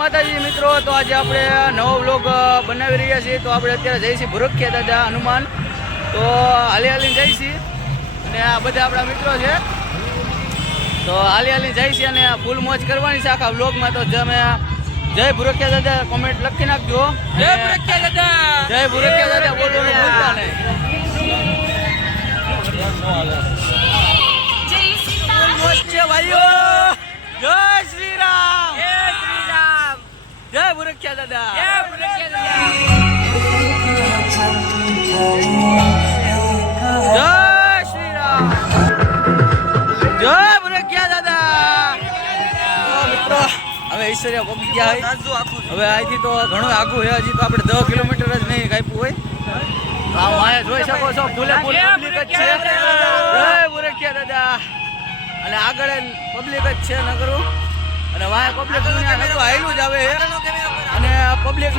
માતાજી મિત્રો, તો આજે આપણે નવો વ્લોગ બનાવી રહ્યા છીએ. તો આપણે અત્યારે જઈએ છીએ ભુરખિયા દાદા હનુમાન. તો હાલીને જઈએ છીએ અને આ બધા આપણા મિત્રો છે. તો હાલીને જઈએ છીએ અને ફૂલ મોજ કરવાની છે આખા વ્લોગમાં. તો તમે જય ભુરખિયા દાદા કોમેન્ટ લખી નાખજો. જય ભુરખિયા દાદા, જય ભુરખિયા દાદા બોલવાનું ભૂલતા નહીં. ભાઈઓ જય શ્રી રામ, જય શ્રી રામ, જય ભુરખિયા દાદા, જય ભુરખિયા દાદા, જય શ્રી રામ, જય ભુરખિયા દાદા. મિત્રો હવે ઈશ્વરિયા પહોંચી ગયા હોય. હવે અહીંથી તો ઘણું આઘું છે. હજી તો આપણે 10 કિલોમીટર જ નહીં કાપ્યું હોય. આ માયા જોઈ શકો છો, ફૂલે ફૂલ પબ્લિક જ છે. જય ભુરખિયા દાદા. અને આગળ પબ્લિક જ છે નગરું. અને વાય પબ્લિક નગરું હાયલું જ આવે છે. અને પબ્લિક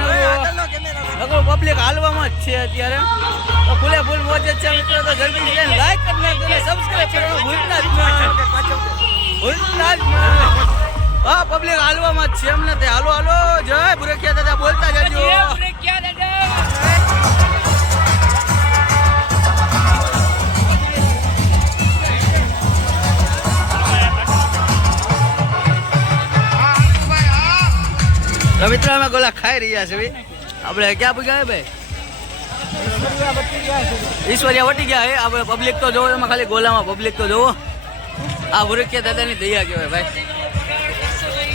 નગરું પબ્લિક હાલવામાં જ છે અત્યારે. તો ફૂલે ફૂલ મોજ જ છે મિત્રો. તો જલ્દી લાઈક કરી નાખજો અને સબસ્ક્રાઈબ કરવાનું ભૂલતા જ નહીં. હા પબ્લિક હાલવામાં જ છે એમ નથી. હાલો હાલો, જય ભુરખિયા દાદા બોલતા જજો. જય ભુરખિયા દાદા. તો મિત્રો અમે ગોલા ખાઈ રહ્યા છે. આપણે ક્યાં પૂગ્યા ભાઈ? ઈશ્વરિયા વટી ગયા હે. આપણે પબ્લિક તો જોવો, એમાં ખાલી ગોલામાં પબ્લિક તો જોવો. આ ભુરખિયા દાદાની દયા કહેવાય ભાઈ.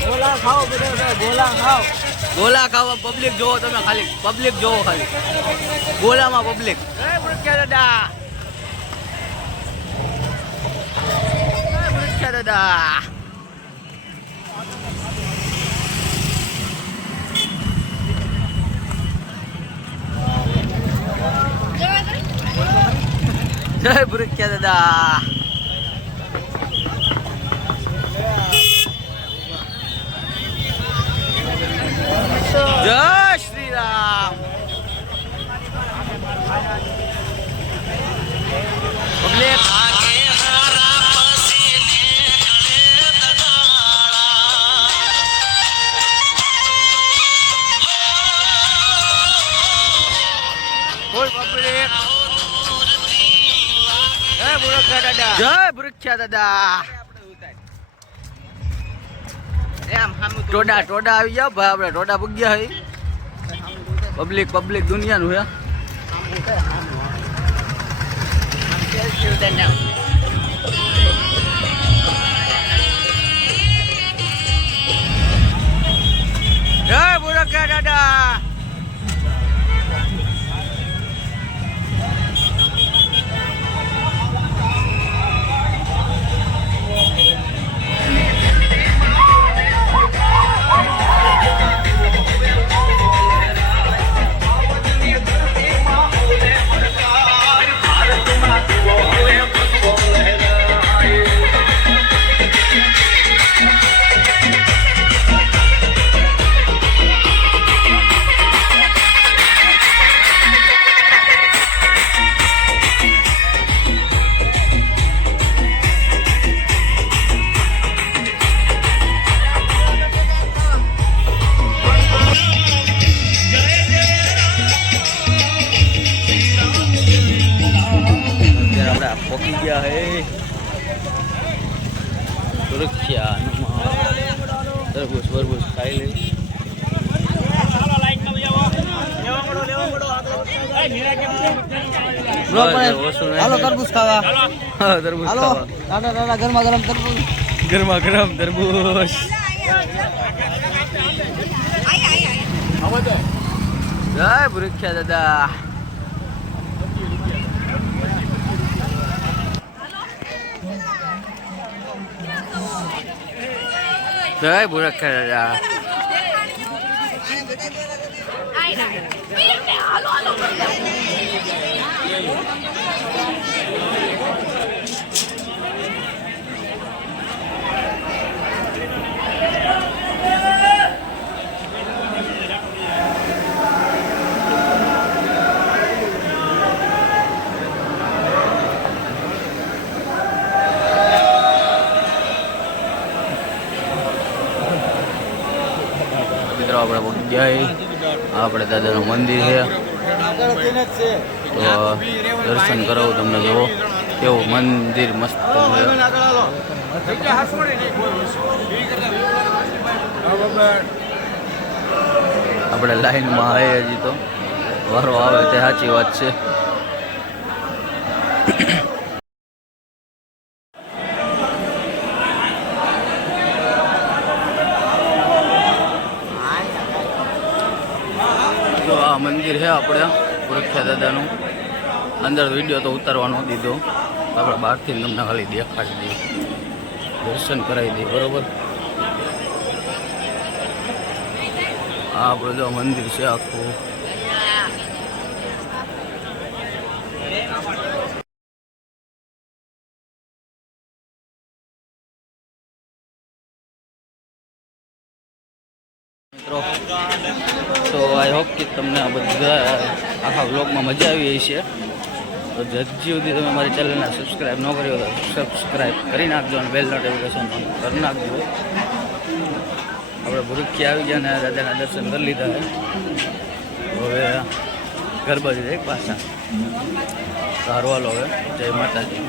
ગોલા ખાઓ, ગોલા ખાઓ, ગોલા ખાવા પબ્લિક જોવો તમે. ખાલી પબ્લિક જોવો, ખાલી ગોલામાં પબ્લિક. જય ભુરખિયા દાદા, જય ભુરખિયા દાદા. જય ભુરખિયા દાદા. જય શ્રી રામ. પબ્લિક ફૂલ પબ્લિક. જય ભુરખિયા દાદા, જય ભુરખિયા દાદા. ટોડા ટોડા આવી જાવ ભાઈ. આપણે ટોડા પૂગ્યા હોય. પબ્લિક પબ્લિક દુનિયાનું છે. જય ભુરખિયા દાદા. પોકી ગયા હે ભુરખિયા હનુમાન. તરબૂચ બરબૂચ ખાઈ લે. હાલો તરબૂચ ખાવા. હા તરબૂચ ખાવા. દાદા દાદા ગરમા ગરમ તરબૂચ, ગરમા ગરમ તરબૂચ. જય ભુરખિયા દાદા. જય ભુરખિયા દાદા. મિત્રો આપણે ગયા આપણે દાદાનું મંદિર છે તો દર્શન કરાવું તમને જુઓ કેવું મંદિર મસ્ત છે. આપણે લાઈનમાં આવીએ હજી તો વારો આવે તે સાચી વાત છે. તો આ મંદિર છે આપણે પુરખ્યા દાદાનું. અંદર વિડીયો તો ઉતારવાનો દીધો, આપણે બહારથી તમને ખાલી દેખાડી દઈએ, દર્શન કરાવી દઈએ. બરોબર, આ આપણું જો મંદિર છે આખું. મિત્રો તો આઈ હોપ કે તમને આ બધા આખા વ્લોગમાં મજા આવી છે. તો જલ્દી સુધી તમે મારી ચેનલને સબસ્ક્રાઈબ ન કર્યો તો સબસ્ક્રાઈબ કરી નાખજો અને બેલ નોટિફિકેશન કરી નાખજો. આપણે ભૂરખી આવી ગયા અને દાદાના દર્શન કરી લીધા છે. હવે ઘર બાજુ જાય પાછા. સારું હાલો, હવે જય માતાજી.